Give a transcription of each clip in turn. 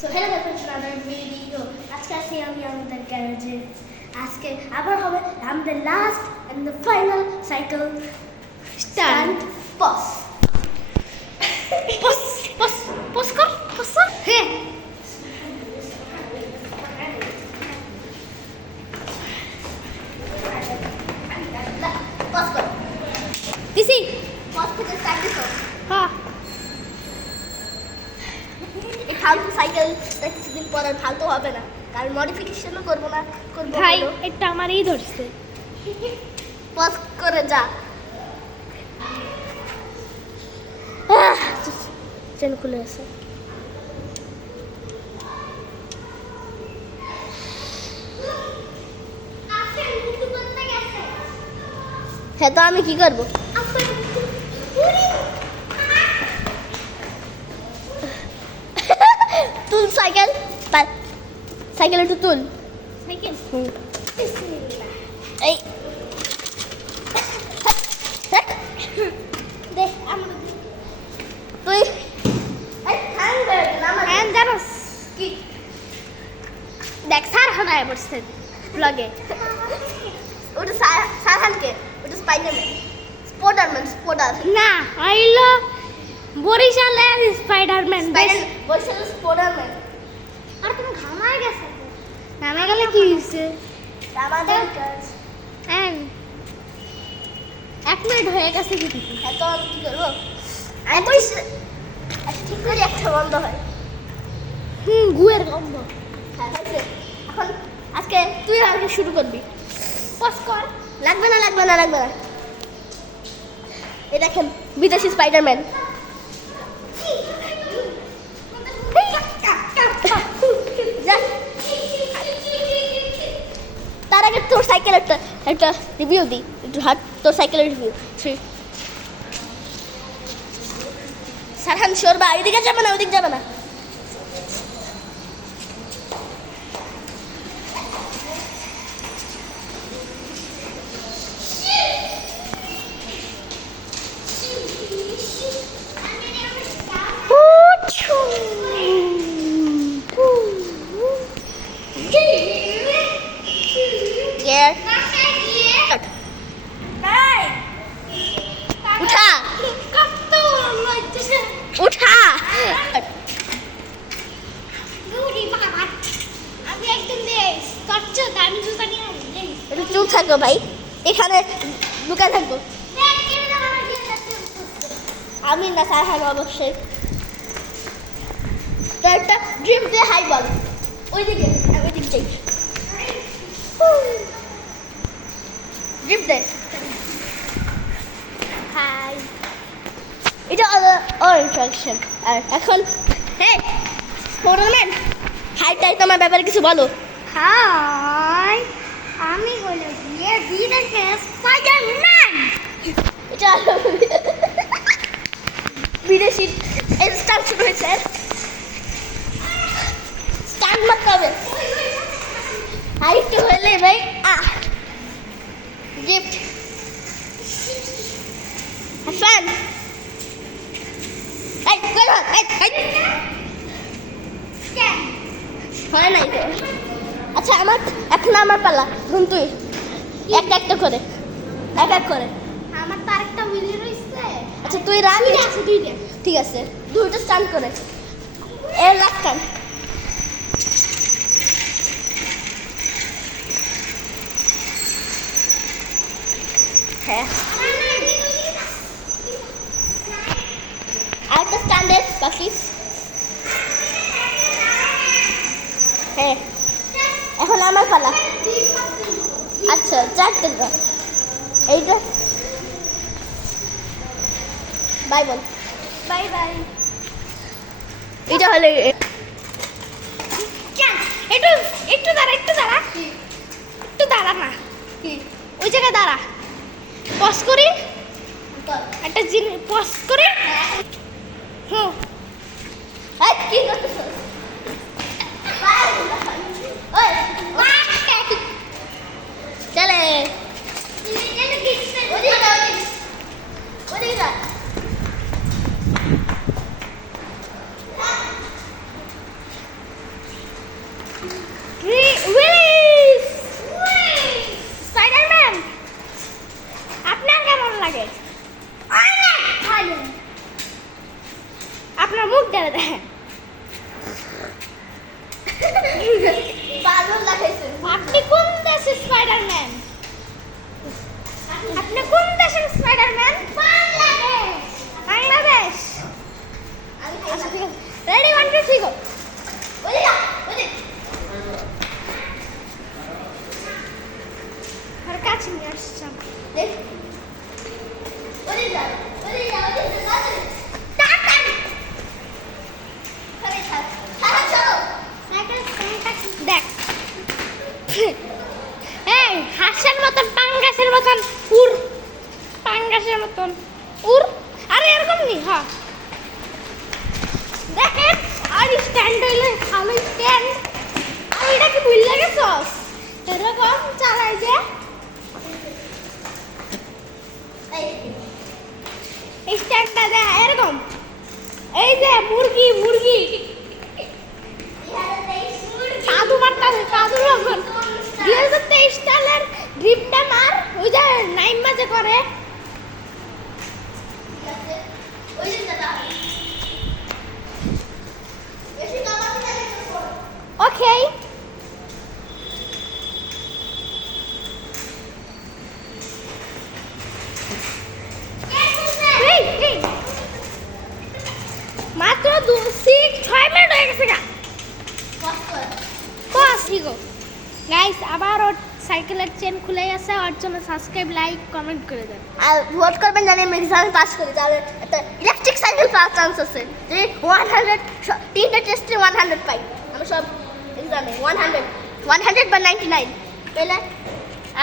So hello friends, another video. আজকে আছি আমি আমাদের গ্যারেজে। আজকে আবার হবে আমাদের last and the final cycle stand pause pause pause pause কর পস হ্যাঁ পস কর দিছি পস থেকে স্টার্ট দিছো। হ্যাঁ ফালতু সাইকেল কিছুদিন পর আর ফালতু হবে না, কারণ মডিফিকেশনও করবো না। করবো ভাই এটা আমারই ধরছে। পজ করে যা। চেন খুলে আছে। হ্যাঁ, তো আমি কি করবো? তুল সাইকেল, সাইকেল একটু তুল। সাইকেল এই দেখ আমার তুই জানোস কি দেখ স্যার হানায় বসছে ব্লগে। ওটা সারহানকে, ওটা স্পাইডারম্যান, স্পোর্টার না আইলো বরিশালের স্পাইডারম্যান। বলছিল স্পোর্টারম্যান। আর তুমি ঘামায় গেছে, ঘামা গেলে কি হয়েছে? আমাদের কাজ এক মিনিট হয়ে গেছে কি? এত আমি কি করবো? আমি ঠিক করে একটা বন্ধ হয়। গুয়ের গন্ধ। হ্যাঁ হয়েছে। এখন আজকে তুই আগে শুরু করবি। পজ কর। লাগবে না এই দেখেন বিদেশি স্পাইডারম্যান। তার আগে তোর সাইকেল একটা রিভিউ দিই, একটু হাট তোর সাইকেলের রিভিউ। সারহান সরবা, ওইদিকে যাবে না, ওইদিকে যাবে না। উঠা উঠা আমি একদম দামি জুতা নিয়ে একটু চুপ থাকো ভাই, এখানে দোকান থাকবো। আমি না সারহান অবশ্যই। তো একটা ড্রিম দিয়ে হাই বল, ওইদিকে যাই। ড্রিম দে হাই। এটা ইন্ট্রাকশন। আর এখন হ্যাঁ স্পোর্টারম্যান, হাইটাই তোমার ব্যাপারে কিছু বলো। হাই, আমি হলো গিয়ে বিদেশে স্পাইডারম্যান। এটা বিদেশি স্টান্ট শুরু হয়েছে। স্টান্ট মারতে হবে, হাইট হলে ভাই গিফট হাসান। হয় নাই তো। আচ্ছা এখন আমার পালা। এখন তুই একটা করে এক করে। আমার তো আরেকটা হুইলি রইছে। আচ্ছা তুই রান। আছে দুইটা। ঠিক আছে, দুইটা স্টান্ট করে লাস্ট টাইম। হ্যাঁ আরেকটা স্ট্যান্ডে বাকি। হ্যাঁ এখন আমার পালা। আচ্ছা চারটে দাও। এইটা বাই বল। Bye bye. এটা হলে একটু একটু দাঁড়া একটু দাঁড়া না, কি ওই জায়গায় দাঁড়া। পজ করি একটা জিনিস, পজ করে হুম কি করতেছ? চলে উইলিস স্পাইডারম্যান আপনার কেমন লাগে? অনেক ভালো। আপনার মুখ দেখে দেখেন ভালো লাগছে। আপনি কোন দেশের স্পাইডারম্যান? আপনি কোন দেশের স্পাইডারম্যান? বাংলাদেশ। বাংলাদেশ। আমি আচ্ছা ঠিক আছে রেডি 1 2 3 গো ওই যা ওই আর কাছে নিয়ে আসছাম দেখ ওই যা ওই যা ওই যা তাড়াতাড়ি আরে ছাড় ছাড় চলো সাইকেল সাইকেল দেখ এই হাঁসের মতন পাঙ্গাসের মতন উড় পাঙ্গাসের মতন উড় আরে এরকম নি হ্যাঁ দেখেন আর স্ট্যান্ড হইলে ভালো স্ট্যান্ড আর এটা কি ভুল লাগে সস এরকম চালাই যে এই স্ট্যান্ডটা দে এরকম এই যে মুরগি মুরগি কাদু মারতাছে কাদু রকম 2023 সালের ড্রিপটা মার ওই যে নাইম মাঝে করে ওই যে দাদা বেশি কামাতে গেলে তো ওকে মাত্র 6 মিনিট হয়ে গেছে গা বাস হিগো গাইস আবার ওর সাইকেলের চেন খুলে আছে ওর জন্য সাবস্ক্রাইব লাইক কমেন্ট করে দেন আর ভোট করবেন জানি আমি এক্সামে পাস করি তাহলে একটা ইলেকট্রিক সাইকেল পাওয়ার চান্স আছে যে 100 তিনটা টেস্টে 100 পাই আমি সব এক্সামে 100 বা 99 পেলে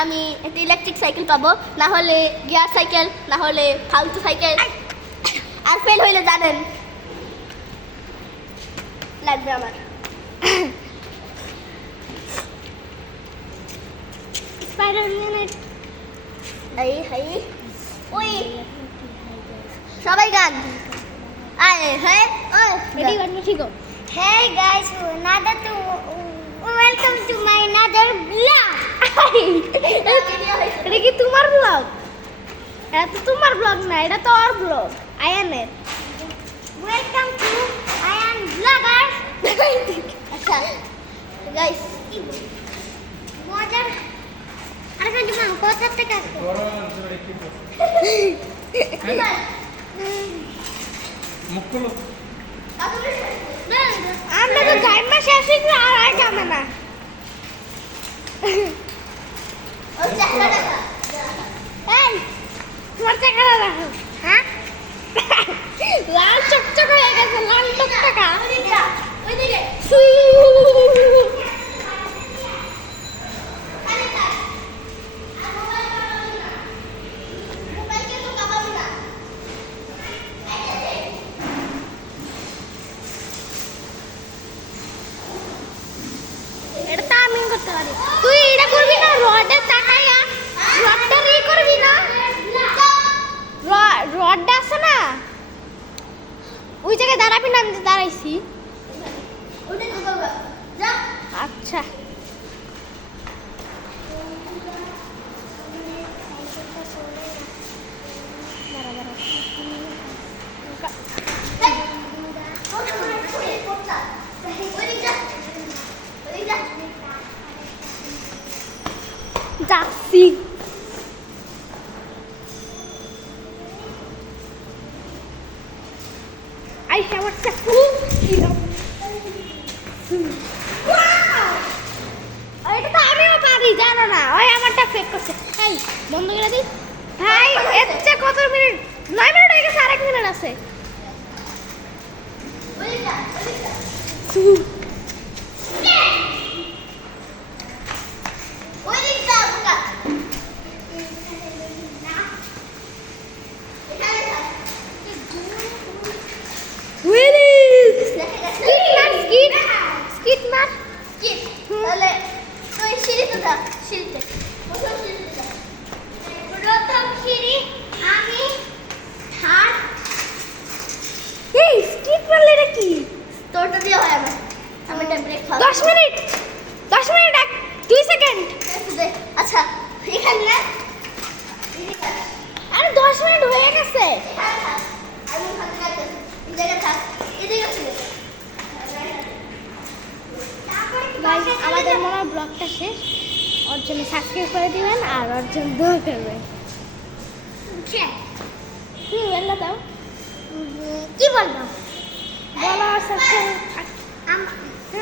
আমি একটা ইলেকট্রিক সাইকেল পাবো না হলে গিয়ার সাইকেল না হলে ফালতু সাইকেল আর ফেল হইলে জানেন লাগবে আমার স্পাইডারম্যানের এই হাই ওই সবাই গান আয় হ্যাঁ ready one to go Hey guys, welcome to my another vlog. এটা কি তোমার ব্লগ? এটা তো তোমার ব্লগ না এটা তো ওর ব্লগ আয়ানের Welcome to Ayan Vlogger. আচ্ছা guys, মজার আর কিন্তু মা কোথা থেকে আসছে? মুকুল আমরা তো টাইম মাসে আসি আর আয় কামে না ওই চেহারা দেখা। এই তোমার চেহারা দেখো হ্যাঁ? লাল চকচক হয়ে গেছে লাল টকটকা ওইদিকে। খালি থাক। আর মোবাইল কাঁপাবি না। মোবাইলকে তো কাঁপাবি না। এটা তো আমি করতে পারি তুই এটা করবি না রডে তাকাইয়া রডটা ই করবি না রডটা আছে না ওই জায়গায় দাঁড়াবি না আমি যে দাঁড়াইছি ওটা তো করবা। যা। আচ্ছা যাচ্ছি আইসা আমার চাকু এটা তো আমিও পারি জানো না ওই আমারটা ফেক করছে এই বন্ধ করে দিই ভাই এতে কত মিনিট 9 মিনিট হয়ে গেছে আর 1 মিনিট আছে উইলিস স্কিট মার স্কিট মার তাহলে তুই সিঁড়িতে যা সিঁড়িতে প্রথম সিঁড়িতে যা প্রথম সিঁড়ি আমি থার্ড এই স্কিট মারলে এটা কি তোরটা দিয়ে হয় আমার আমি একটা ব্রেক খাওয়া 10 মিনিট 10 মিনিট 2 সেকেন্ড। আচ্ছা এখানে না আরে 10 মিনিট হয়ে গেছে। এখানে থাক আমি ওখানে যাইতেছি এই জায়গায় থাক এদিকে চলে গাইস আমাদের মনে হয় ব্লগটা শেষ। ওর জন্য সাবস্ক্রাইব করে দিবেন আর ওর জন্য দোয়া করবেন। তুমি বললে দাও। কি বলবো বলো সাবস্ক্রাইব। তো